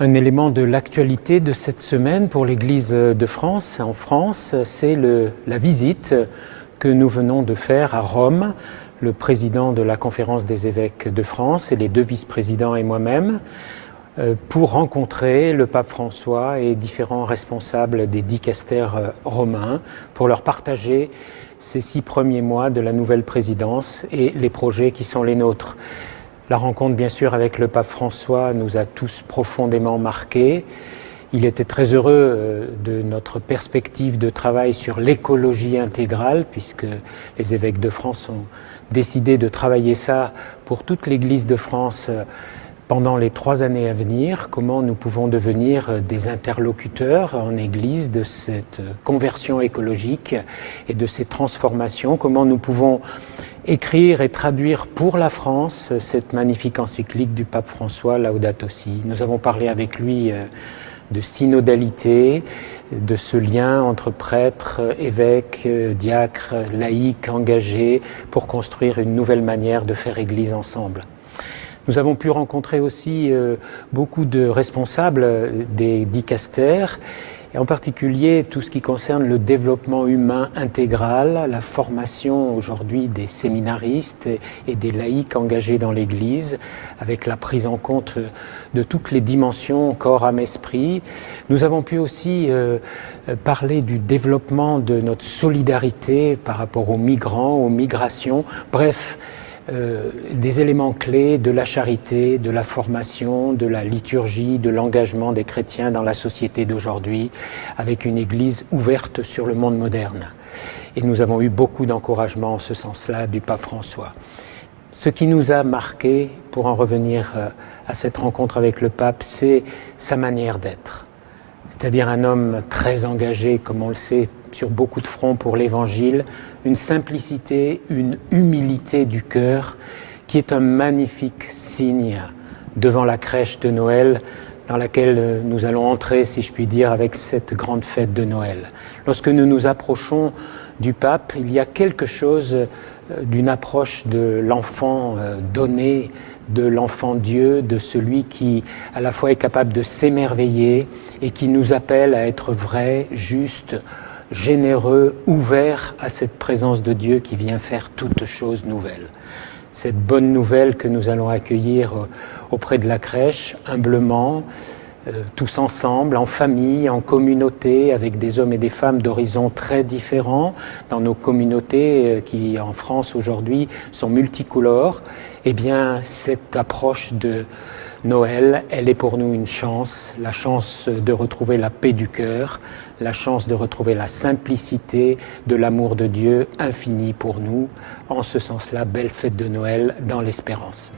Un élément de l'actualité de cette semaine pour l'Église de France, en France, c'est la visite que nous venons de faire à Rome, le président de la Conférence des évêques de France et les deux vice-présidents et moi-même, pour rencontrer le pape François et différents responsables des dicastères romains, pour leur partager ces 6 premiers mois de la nouvelle présidence et les projets qui sont les nôtres. La rencontre, bien sûr, avec le pape François nous a tous profondément marqués. Il était très heureux de notre perspective de travail sur l'écologie intégrale, puisque les évêques de France ont décidé de travailler ça pour toute l'Église de France pendant les 3 années à venir. Comment nous pouvons devenir des interlocuteurs en Église de cette conversion écologique et de ces transformations. Comment nous pouvons écrire et traduire pour la France cette magnifique encyclique du pape François, Laudato Si. Nous avons parlé avec lui de synodalité, de ce lien entre prêtres, évêques, diacres, laïcs engagés pour construire une nouvelle manière de faire Église ensemble. Nous avons pu rencontrer aussi beaucoup de responsables des dicastères, et en particulier tout ce qui concerne le développement humain intégral, la formation aujourd'hui des séminaristes et des laïcs engagés dans l'Église, avec la prise en compte de toutes les dimensions, corps, âme, esprit. Nous avons pu aussi parler du développement de notre solidarité par rapport aux migrants, aux migrations, bref, des éléments clés de la charité, de la formation, de la liturgie, de l'engagement des chrétiens dans la société d'aujourd'hui, avec une Église ouverte sur le monde moderne. Et nous avons eu beaucoup d'encouragement en ce sens-là du pape François. Ce qui nous a marqué, pour en revenir à cette rencontre avec le pape, c'est sa manière d'être. C'est-à-dire un homme très engagé, comme on le sait, sur beaucoup de fronts pour l'Évangile, une simplicité, une humilité du cœur qui est un magnifique signe devant la crèche de Noël dans laquelle nous allons entrer, si je puis dire, avec cette grande fête de Noël. Lorsque nous nous approchons du pape, il y a quelque chose d'une approche de l'enfant donné, de l'enfant Dieu, de celui qui à la fois est capable de s'émerveiller et qui nous appelle à être vrai, juste, généreux, ouvert à cette présence de Dieu qui vient faire toutes choses nouvelles. Cette bonne nouvelle que nous allons accueillir auprès de la crèche, humblement, tous ensemble, en famille, en communauté, avec des hommes et des femmes d'horizons très différents, dans nos communautés qui, en France aujourd'hui, sont multicolores. Eh bien, cette approche de Noël, elle est pour nous une chance, la chance de retrouver la paix du cœur, la chance de retrouver la simplicité de l'amour de Dieu infini pour nous. En ce sens-là, belle fête de Noël dans l'espérance.